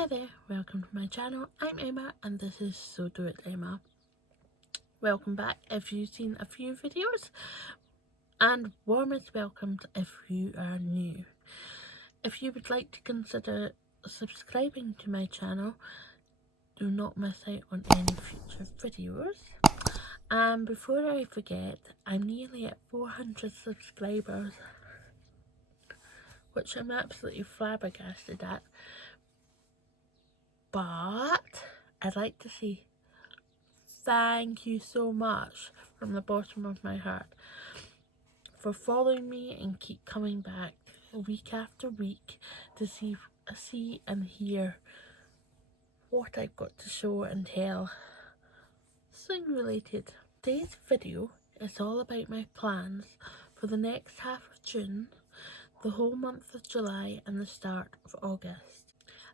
Hi there, welcome to my channel. I'm Emma and this is So Do It Emma. Welcome back if you've seen a few videos, and warmest welcomes if you are new. If you would like to consider subscribing to my channel, do not miss out on any future videos. And before I forget, I'm nearly at 400 subscribers, which I'm absolutely flabbergasted at. But I'd like to say thank you so much from the bottom of my heart for following me and keep coming back week after week to see and hear what I've got to show and tell. Sewing related. Today's video is all about my plans for the next half of June, the whole month of July and the start of August.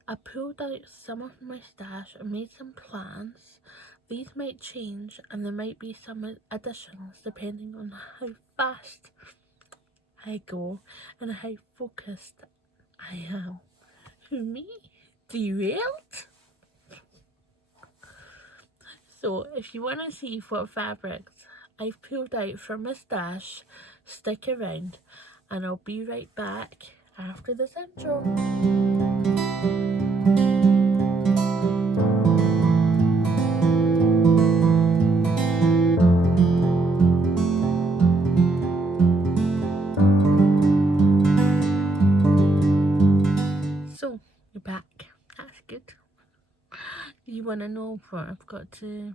I pulled out some of my stash and made some plans. These might change and there might be some additions depending on how fast I go and how focused I am. Who, me? Derailed? So if you want to see what fabrics I've pulled out from my stash, stick around and I'll be right back after this intro. So, you're back. That's good. You want to know what I've got to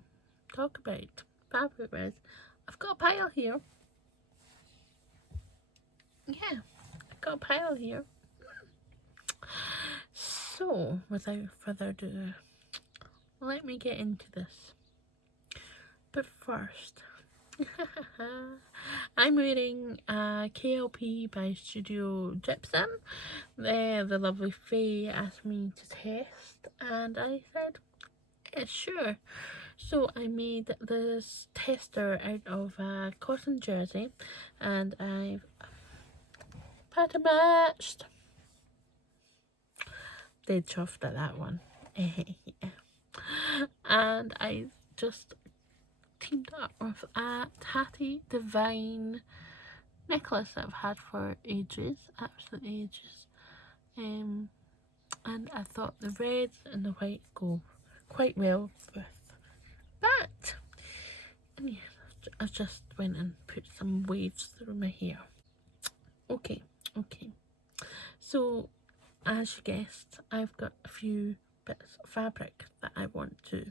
talk about fabric-wise? I've got a pile here. Yeah, I've got a pile here. So, without further ado, let me get into this. But first, I'm wearing a KLP by Studion Jepson. The lovely Faye asked me to test and I said, yeah, sure. So I made this tester out of a cotton jersey and I've pattern matched. They chuffed at that one. Yeah. And I just teamed up with a Tatty Devine necklace that I've had for ages, absolutely ages. And I thought the red and the white go quite well with that. And yeah, I just went and put some waves through my hair. Okay. So, as you guessed, I've got a few bits of fabric that I want to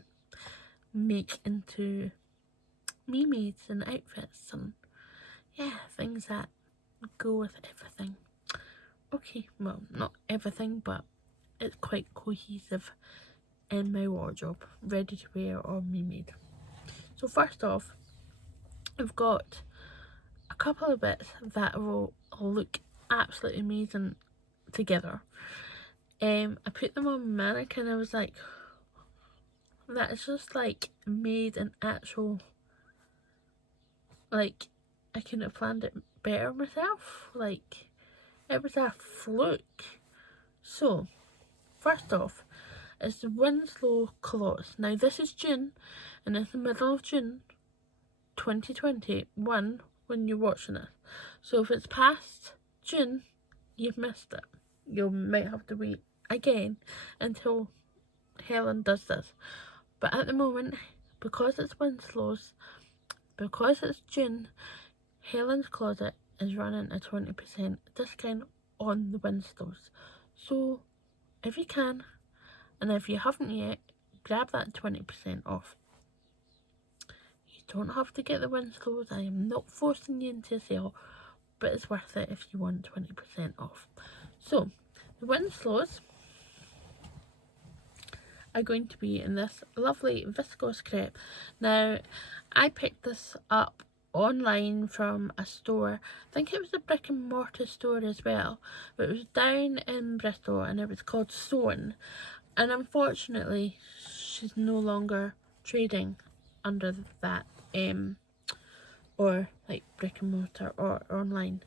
make into me-mades and outfits and yeah, things that go with everything. Okay, well, not everything, but it's quite cohesive in my wardrobe, ready to wear or me-made. So first off, I've got a couple of bits that will look absolutely amazing together. I put them on my mannequin and I was like, that is just like made an actual, like, I couldn't have planned it better myself. Like, it was a fluke. So, first off, is the Winslow cloth. Now this is June, and it's the middle of June 2021 when you're watching it. So if it's past June, you've missed it. You might have to wait again until Helen does this. But at the moment, because it's Winslow's, because it's June, Helens Closet is running a 20% discount on the Winslows. So if you can, and if you haven't yet, grab that 20% off. You don't have to get the Winslows. I am not forcing you into a sale, but it's worth it if you want 20% off. So, the Winslows are going to be in this lovely Viscose Crepe. Now, I picked this up online from a store. I think it was a brick and mortar store as well, but it was down in Bristol and it was called Sewn. And unfortunately, she's no longer trading under that, or like brick and mortar or online.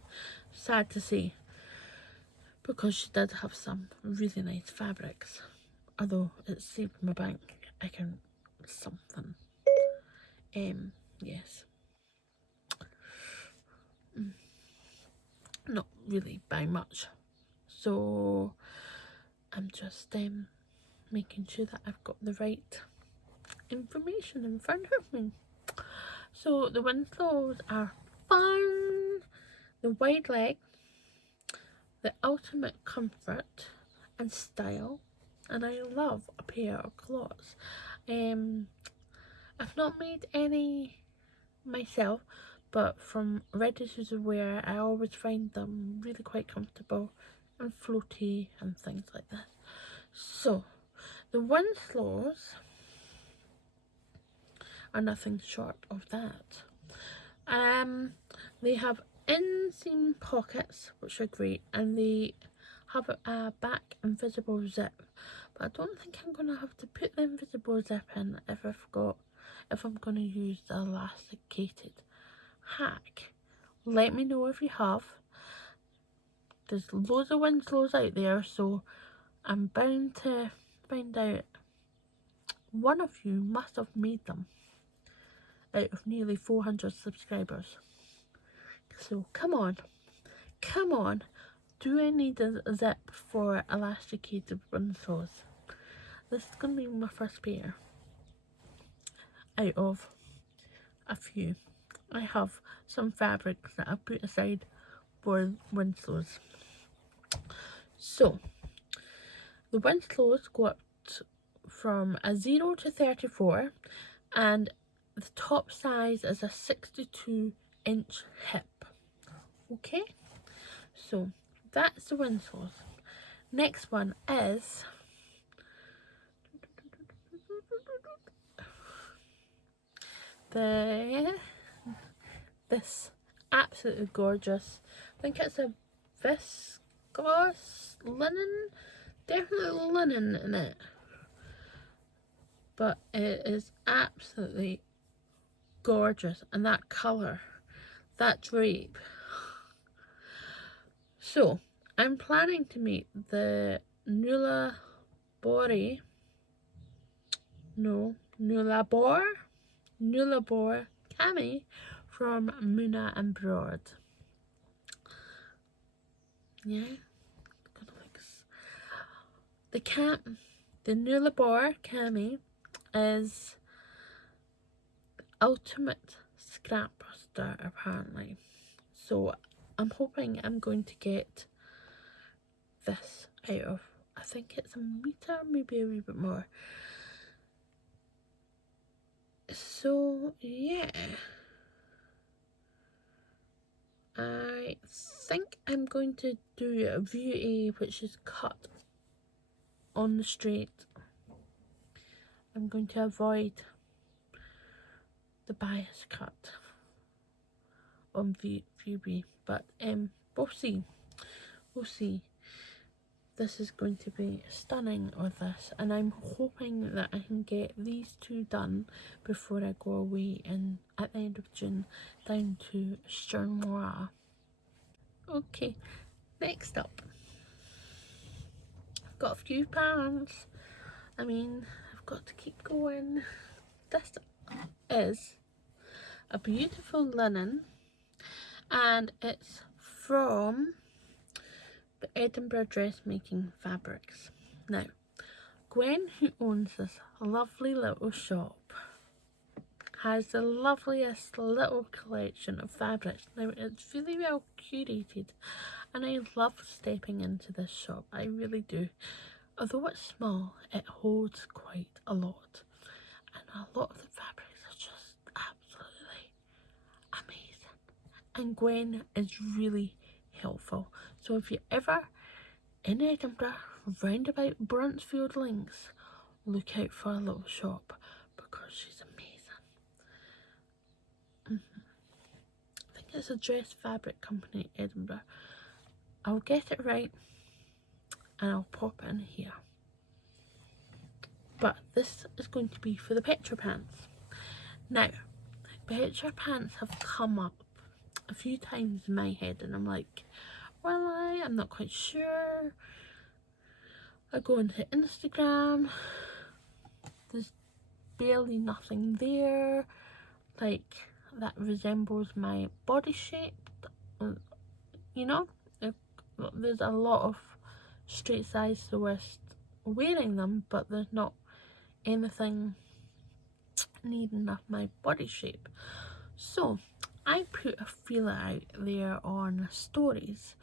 Sad to say, because she did have some really nice fabrics. although it's saved my bank, I can something. Yes. Not really by much. So I'm just making sure that I've got the right information in front of me. So the Winslows are fun, the wide leg, the ultimate comfort and style, and I love a pair of clots. I've not made any myself, but from ready-to-wear I always find them really quite comfortable and floaty and things like that. So the Winslows are nothing short of that. They have inseam pockets, which are great, and they have a back invisible zip, but I don't think I'm gonna have to put the invisible zip in if I'm gonna use the elasticated hack. Let me know if you have. There's loads of Winslows out there, so I'm bound to find out one of you must have made them out of nearly 400 subscribers. So come on, do I need a zip for elasticated Winslows? This is going to be my first pair out of a few. I have some fabrics that I've put aside for Winslows. So the Winslows go up from a 0 to 34, and the top size is a 62-inch hip. Okay, so that's the Winslows. Next one is this absolutely gorgeous, I think it's a viscose linen, definitely linen in it, but it is absolutely gorgeous, and that colour, that drape. So I'm planning to make the Nullabor Cami from Muna and Broad. Yeah, the Nullabor Cami is ultimate scrap buster apparently. So I'm hoping I'm going to get this out of, I think it's a meter, maybe a wee bit more. So yeah, I think I'm going to do a view A, which is cut on the straight. I'm going to avoid the bias cut on view B, but we'll see. This is going to be stunning with this, and I'm hoping that I can get these two done before I go away at the end of June down to Stranraer. Okay, next up, I've got a few pants. I mean, I've got to keep going. This is a beautiful linen, and it's from the Edinburgh Dressmaking Fabrics. Now, Gwen, who owns this lovely little shop, has the loveliest little collection of fabrics. Now, it's really well curated, and I love stepping into this shop. I really do. Although it's small, it holds quite a lot, and a lot of the fabrics are just absolutely amazing. And Gwen is really helpful. So if you're ever in Edinburgh, round about Bruntsfield Links, look out for a little shop, because she's amazing. I think it's a dress fabric company in Edinburgh. I'll get it right and I'll pop it in here. But this is going to be for the Pietra pants. Now, Pietra pants have come up a few times in my head, and I'm like, well, I'm not quite sure. I go into Instagram, there's barely nothing there like that resembles my body shape, you know. There's a lot of straight size tourists wearing them, but there's not anything needing of my body shape. So I put a feeler out there on stories,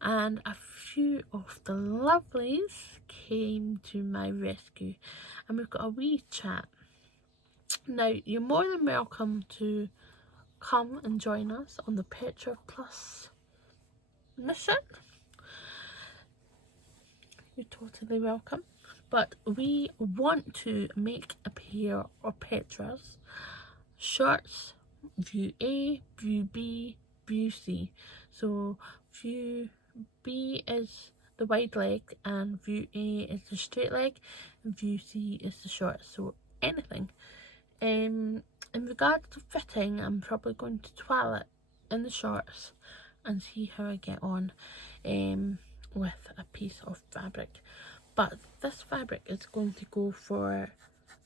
and a few of the lovelies came to my rescue, and we've got a wee chat. Now, you're more than welcome to come and join us on the Pietra Plus mission. You're totally welcome. But we want to make a pair of Pietras shirts, view A, view B, view C. So view B is the wide leg and view A is the straight leg and view C is the short. So anything. In regards to fitting, I'm probably going to twirl it in the shorts and see how I get on with a piece of fabric. But this fabric is going to go for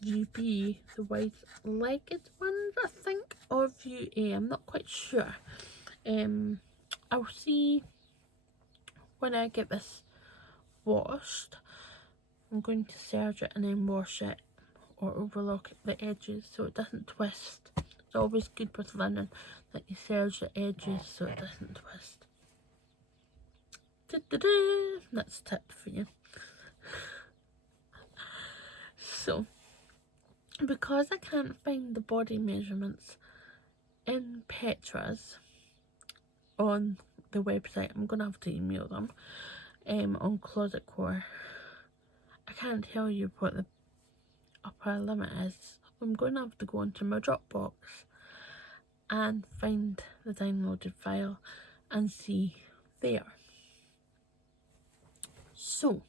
view B, the wide-legged ones, I think, or view A. I'm not quite sure. I'll see when I get this washed. I'm going to serge it and then wash it or overlock the edges so it doesn't twist. It's always good with linen that you serge the edges so it doesn't twist. Da-da-da! That's a tip for you. So, because I can't find the body measurements in Pietra's on the website, I'm going to have to email them on Closet Core. I can't tell you what the upper limit is. I'm going to have to go into my Dropbox and find the downloaded file and see there. So,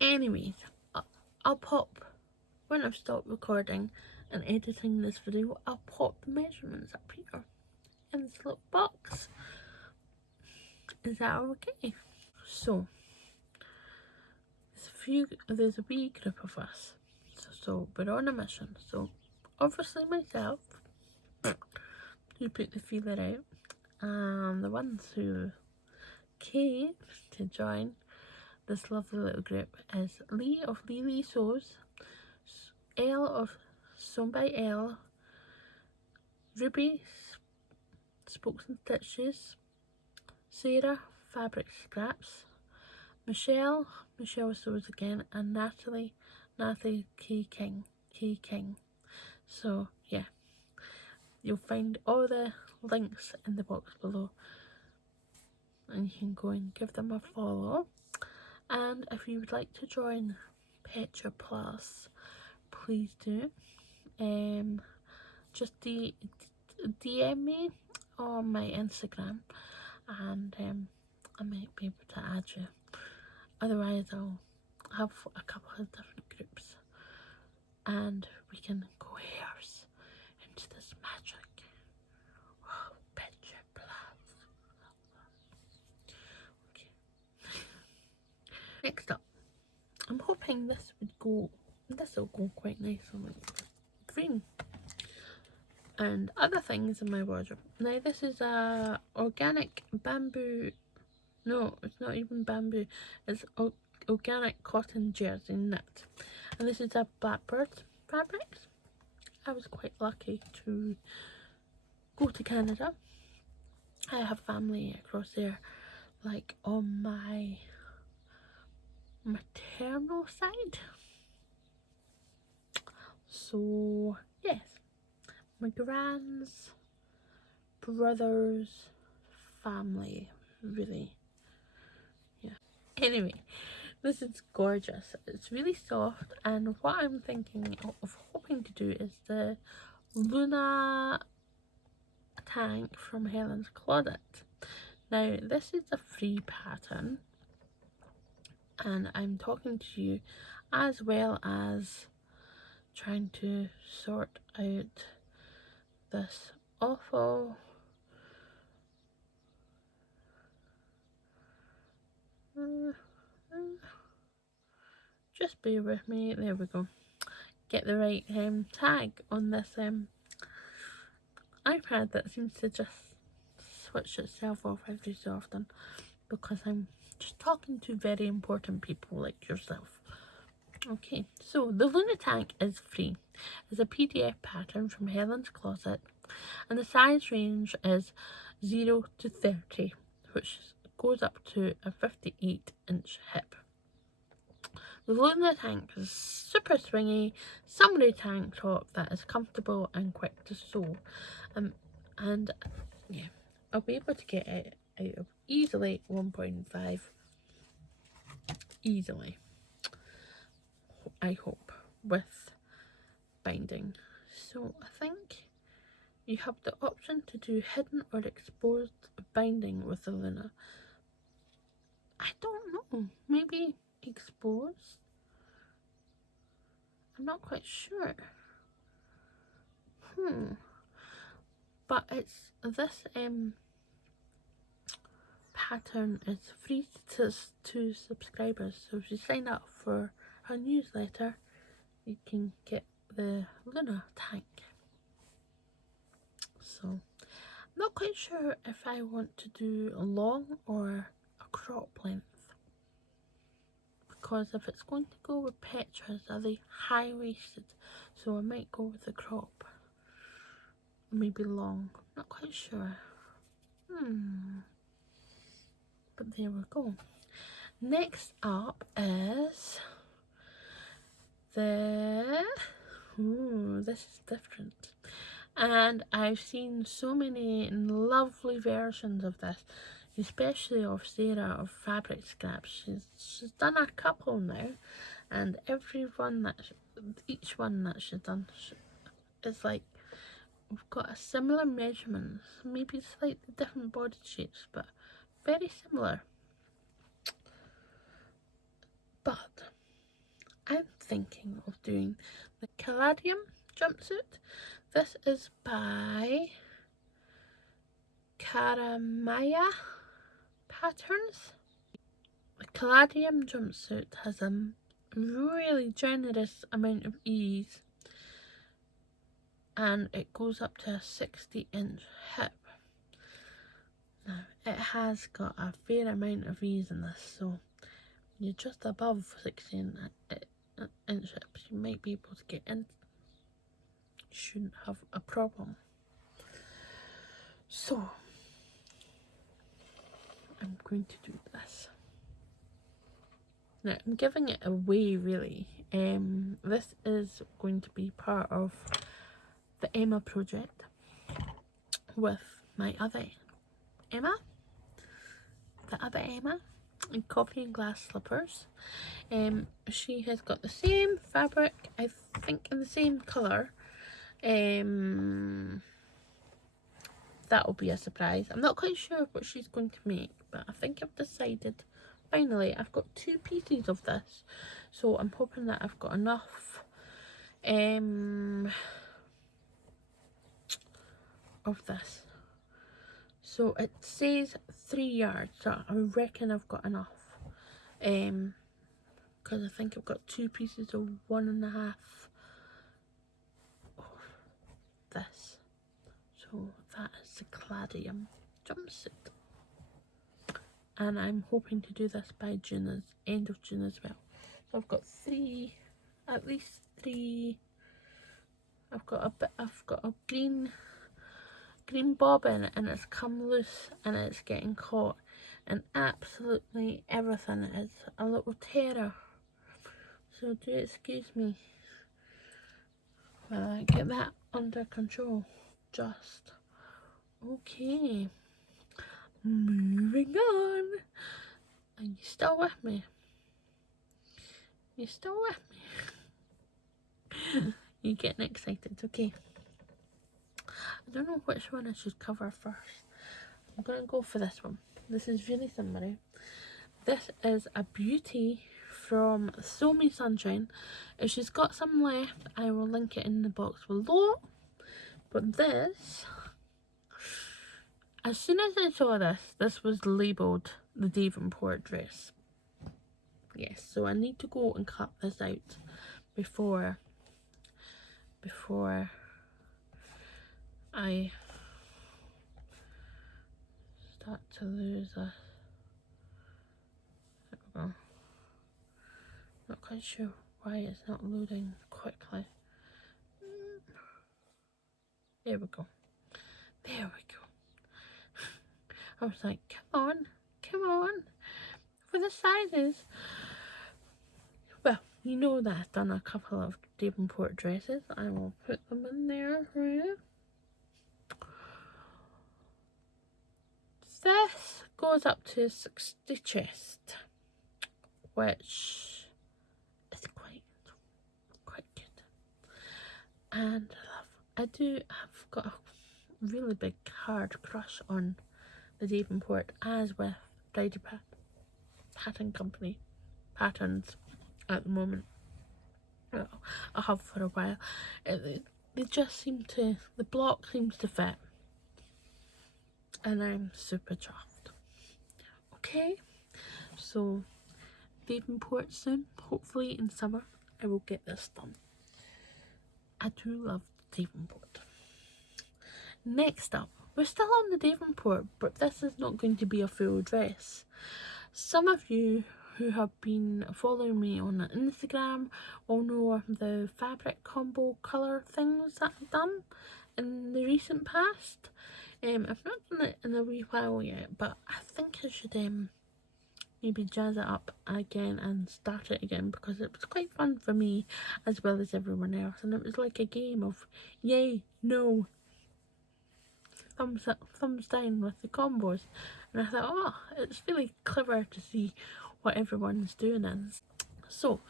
anyways, I'll pop, when I've stopped recording and editing this video, I'll pop the measurements up here in this little box. Is that okay? So, there's a wee group of us. So we're on a mission. So, obviously myself, who put the feeler out, and the ones who came to join this lovely little group is Lee of Lee Sews, Elle of Sewn by Elle, Ruby Spokes and Stitches, Sarah Fabric Scraps, Michelle Sews again, and Natalie K King. So yeah, you'll find all the links in the box below and you can go and give them a follow. And if you would like to join Pietra Plus, please do. Just DM me on my Instagram and I might be able to add you. Otherwise I'll have a couple of different groups and we can coerce into this magic. Oh, Pietra Plus. Okay. Next up, I'm hoping this will go quite nice on like green and other things in my wardrobe. Now this is a organic bamboo, no, it's not even bamboo, it's organic cotton jersey knit, and this is a Blackbird Fabrics. I was quite lucky to go to Canada. I have family across there, like on my maternal side. So yes, my grand's brother's family, really. Yeah. Anyway, this is gorgeous. It's really soft, and what I'm thinking of hoping to do is the Lunar Tank from Helens Closet. Now this is a free pattern and I'm talking to you as well as trying to sort out this awful Just bear with me. There we go. Get the right tag on this iPad that seems to just switch itself off every so often, because I'm just talking to very important people like yourself. Okay, so the Lunar Tank is free. It's a PDF pattern from Helen's Closet, and the size range is 0 to 30, which goes up to a 58-inch hip. The Lunar Tank is super swingy, summery tank top that is comfortable and quick to sew. And yeah, I'll be able to get it out of easily 1.5. Easily, I hope, with binding. So I think you have the option to do hidden or exposed binding with the Luna. I don't know, maybe exposed? I'm not quite sure. But it's this pattern is free to subscribers, so if you sign up for her newsletter you can get the Lunar Tank. So I'm not quite sure if I want to do a long or a crop length, because if it's going to go with Pietra's, are they high-waisted? So I might go with the crop, maybe long, not quite sure. But there we go. Next up is this is different, and I've seen so many lovely versions of this, especially of Sarah of Fabric Scraps. She's done a couple now, and each one that she's done is like, we've got a similar measurements, maybe slightly different body shapes, but very similar. But I'm thinking of doing the Caladium jumpsuit. This is by Caramiya Patterns. The Caladium jumpsuit has a really generous amount of ease, and it goes up to a 60-inch hip. Now, it has got a fair amount of ease in this, so you're just above 16 inch hips, you might be able to get in. You shouldn't have a problem. So I'm going to do this. Now I'm giving it away really. This is going to be part of the Emma project with my other Emma, in Coffee and Glass Slippers. She has got the same fabric, I think in the same colour. That will be a surprise. I'm not quite sure what she's going to make, but I think I've decided. Finally, I've got 2 pieces of this, so I'm hoping that I've got enough of this. So it says 3 yards, so I reckon I've got enough. Because I think I've got 2 pieces of 1.5 of this. So that is the Caladium jumpsuit. And I'm hoping to do this by end of June as well. So I've got at least 3. I've got a green bobbin, and it's come loose and it's getting caught, and absolutely everything is a little terror. So do excuse me while I get that under control. Just okay. Moving on. Are you still with me? You still with me? You're getting excited. Okay. I don't know which one I should cover first. I'm going to go for this one. This is really summery. This is a beauty from Sew Me Sunshine. If she's got some left, I will link it in the box below. But this, as soon as I saw this was labelled the Davenport Dress. Yes, so I need to go and cut this out before I start to lose a... There we go. Not quite sure why it's not loading quickly. There we go. There we go. I was like, come on, for the sizes. Well, you know that I've done a couple of Davenport dresses. I will put them in there for you. This goes up to 60 chest, which is quite good. And I do have got a really big hard crush on the Davenport, as with Bridie Pattern Company patterns at the moment. Well, I have for a while. They just seem to, the block seems to fit, and I'm super chuffed. Okay, so Davenport soon, hopefully in summer I will get this done. I do love Davenport. Next up, we're still on the Davenport, but this is not going to be a full dress. Some of you who have been following me on Instagram will know of the fabric combo colour things that I've done in the recent past. I've not done it in a wee while yet, but I think I should maybe jazz it up again and start it again, because it was quite fun for me as well as everyone else, and it was like a game of yay, no, thumbs up, thumbs down with the combos. And I thought, oh, it's really clever to see what everyone's doing. So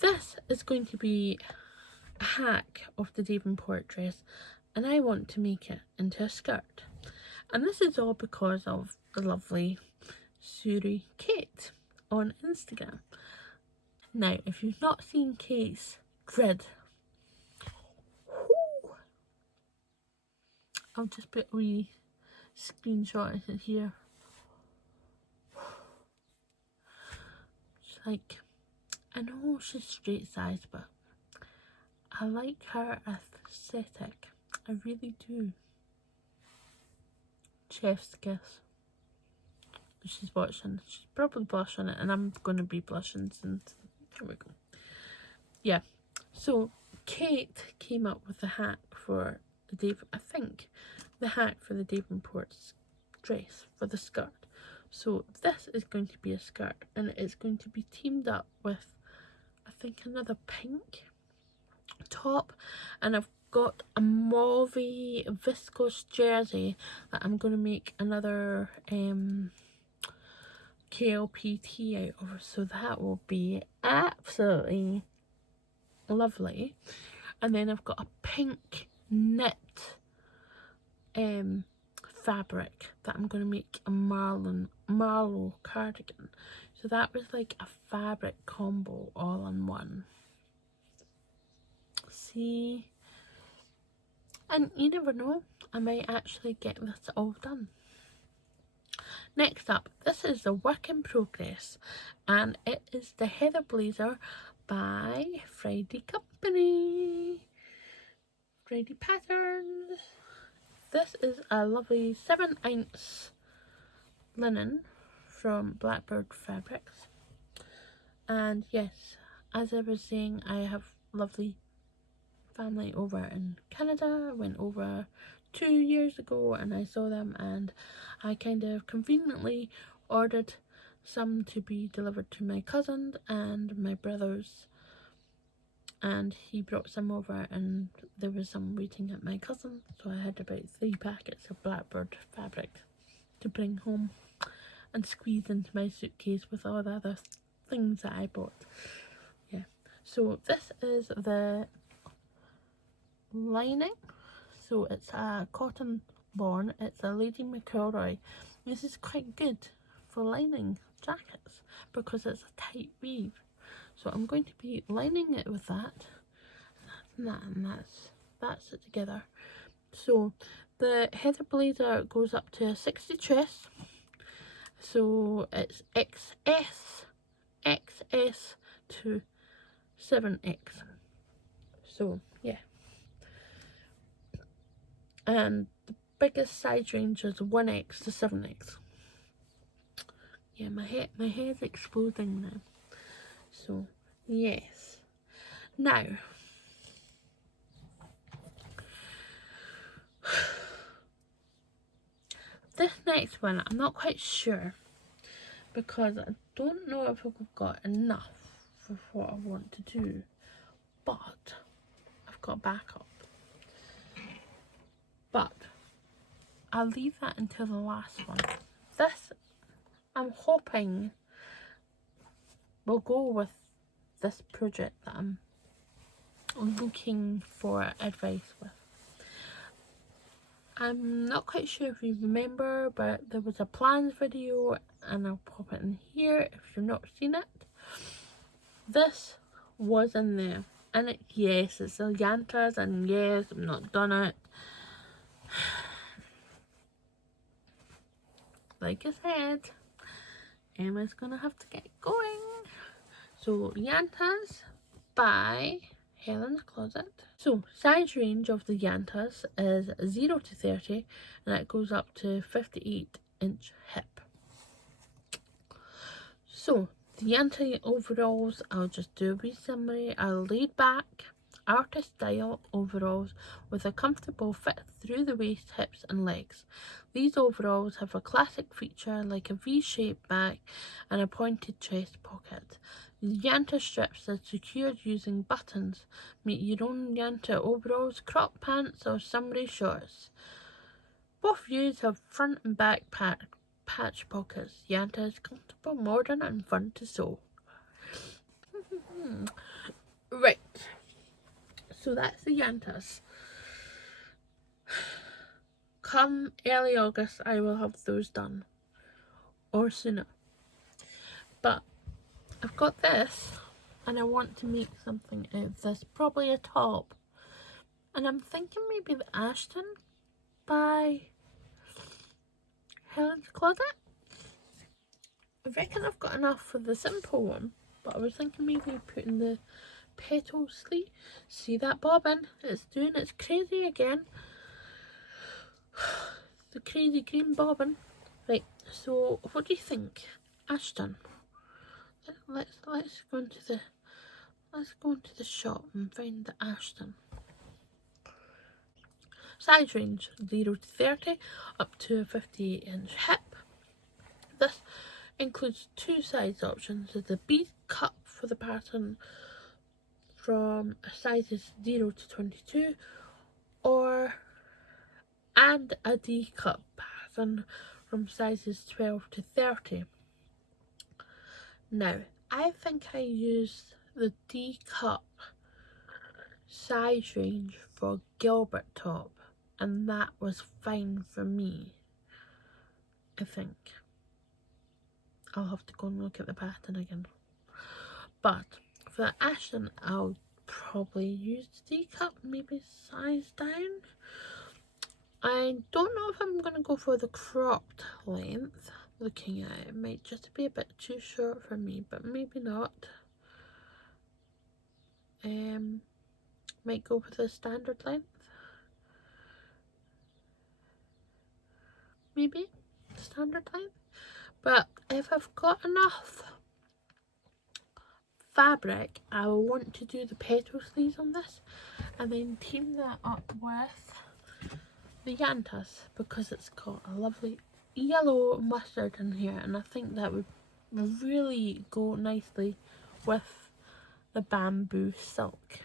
this is going to be a hack of the Davenport dress, and I want to make it into a skirt. And this is all because of the lovely Suri Kate on Instagram. Now, if you've not seen Kate's grid, I'll just put a wee screenshot of it here. It's like, I know she's straight size, but I like her aesthetic. I really do. Chef's kiss. She's watching. She's probably blushing it, and I'm going to be blushing since. Here we go. Yeah. So Kate came up with the hack for the hack for the Davenport's dress for the skirt. So this is going to be a skirt, and it's going to be teamed up with, I think, another pink top, and I've got a mauve viscose jersey that I'm going to make another KLPT out of, so that will be absolutely lovely. And then I've got a pink knit fabric that I'm going to make a Marlowe cardigan. So that was like a fabric combo all in one. See, and you never know, I might actually get this all done. Next up, this is the work in progress, and it is the Heather Blazer by Friday Company. Friday Patterns. This is a lovely 7-ounce linen from Blackbird Fabrics. And yes, as I was saying, I have lovely family over in Canada. I went over 2 years ago and I saw them, and I kind of conveniently ordered some to be delivered to my cousin and my brothers, and he brought some over and there was some waiting at my cousin, so I had about 3 packets of Blackbird fabric to bring home and squeeze into my suitcase with all the other things that I bought. Yeah, so this is the lining. So it's a cotton lawn. It's a Lady McElroy. This is quite good for lining jackets because it's a tight weave. So I'm going to be lining it with that and that, and that's it together. So the Heather Blazer goes up to a 60 chest. So it's XS, XS to 7X. So yeah, and the biggest size range is 1X to 7X. Yeah, my hair's exploding now. So yes. Now this next one, I'm not quite sure because I don't know if I've got enough for what I want to do, but I've got backup. But I'll leave that until the last one. This, I'm hoping, will go with this project that I'm looking for advice with. I'm not quite sure if you remember, but there was a plans video and I'll pop it in here if you've not seen it. This was in there, and yes, it's the Yantas, and yes, I've not done it. Like I said, Emma's gonna have to get going. So Yantas by Helens Closet. So size range of the Yantas is 0 to 30, and that goes up to 58-inch hip. So the Yanta overalls, I'll just do a wee summary. Are laid back, artist style overalls with a comfortable fit through the waist, hips and legs. These overalls have a classic feature like a V-shaped back and a pointed chest pocket. The Yanta strips are secured using buttons. Make your own Yanta overalls, crop pants or summery shorts. Both views have front and back patch pockets. Yanta is comfortable, modern and fun to sew. Right, so that's the Yantas. Come early August I will have those done, or sooner. But I've got this and I want to make something out of this, probably a top. And I'm thinking maybe the Ashton by Helen's Closet. I reckon I've got enough for the simple one, but I was thinking maybe putting the petal sleeve. See that bobbin? It's doing its crazy again. The crazy green bobbin. Right, so what do you think? Ashton. Let's go into the shop and find the Ashton. Size range 0 to 30, up to a 58-inch hip. This includes two size options. There's a B cup for the pattern from sizes 0 to 22, and a D cup pattern from sizes 12 to 30. Now, I think I used the D cup size range for Gilbert top, and that was fine for me. I think I'll have to go and look at the pattern again, but for the Ashton I'll probably use D cup, maybe size down. I don't know if I'm gonna go for the cropped length. Looking at it, it might just be a bit too short for me, but maybe not. Might go for the standard length. Maybe standard length. But if I've got enough fabric, I will want to do the petal sleeves on this and then team that up with the Yantas, because it's got a lovely yellow mustard in here, and I think that would really go nicely with the bamboo silk.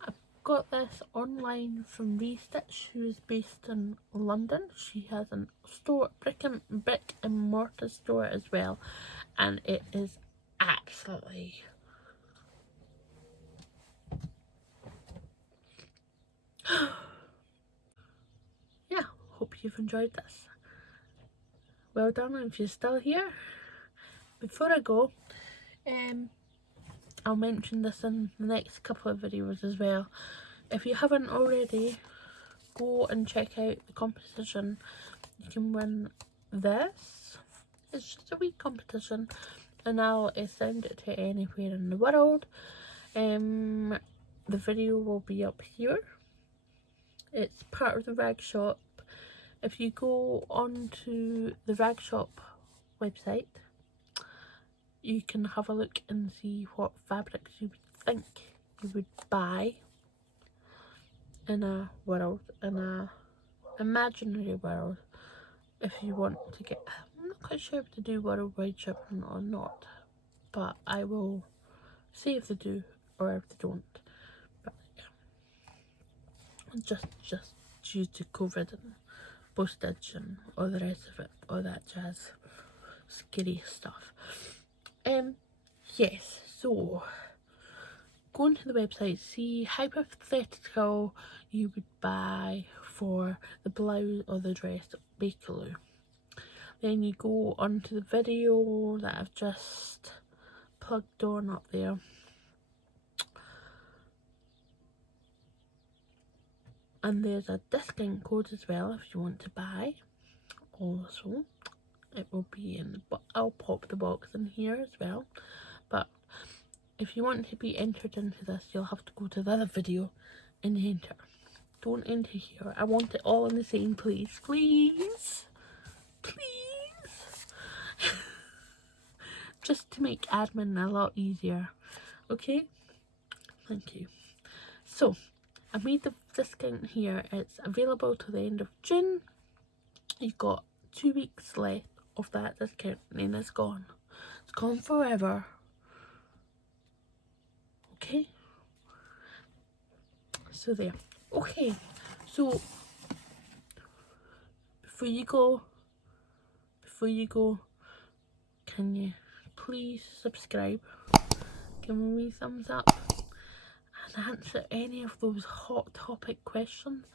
I've got this online from Restitch, who is based in London. She has a store, brick and mortar store as well, and it is absolutely yeah, hope you've enjoyed this. Well done if you're still here. Before I go, I'll mention this in the next couple of videos as well. If you haven't already, go and check out the competition. You can win this. It's just a wee competition. and I'll send it to anywhere in the world. The video will be up here. It's part of the rag shop. If you go onto the rag shop website, you can have a look and see what fabrics you would think you would buy in a world, in a imaginary world, if you want to get. I'm not quite sure if they do worldwide shipping or not, but I will see if they do or if they don't. But yeah, just due to COVID and postage and all the rest of it, all that jazz, scary stuff. Yes, so go onto the website, see hypothetical you would buy for the blouse or the dress Bakerloo. Then you go onto the video that I've just plugged on up there. And there's a discount code as well if you want to buy. Also, it will be in the I'll pop the box in here as well. But if you want to be entered into this, you'll have to go to the other video and enter. Don't enter here. I want it all in the same place, please. Please. Just to make admin a lot easier. Okay? Thank you. So, I made the discount here. It's available to the end of June. You've got 2 weeks left of that discount and then it's gone. It's gone forever. Okay? So there. Okay. So, before you go, can you please subscribe? Give me a thumbs up. And answer any of those hot topic questions.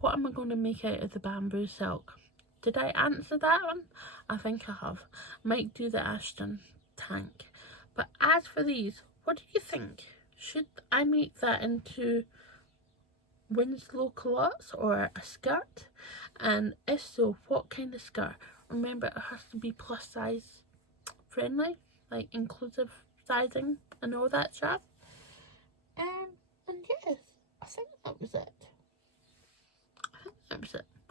What am I going to make out of the bamboo silk? Did I answer that one? I think I have. Might do the Studion tank. But as for these, what do you think? Should I make that into Winslow culottes or a skirt? And if so, what kind of skirt? Remember, it has to be plus size friendly, like inclusive sizing and all that stuff. And yes, I think that was it.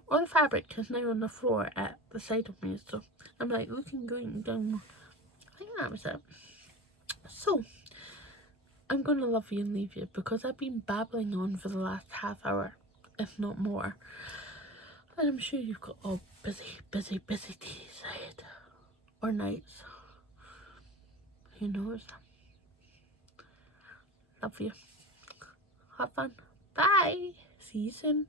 All the fabric is now on the floor at the side of me, so I'm like looking going down. I think that was it. So, I'm going to love you and leave you because I've been babbling on for the last half hour, if not more. And I'm sure you've got all busy days ahead. Or nights. Who knows? Love you. Have fun. Bye. See you soon.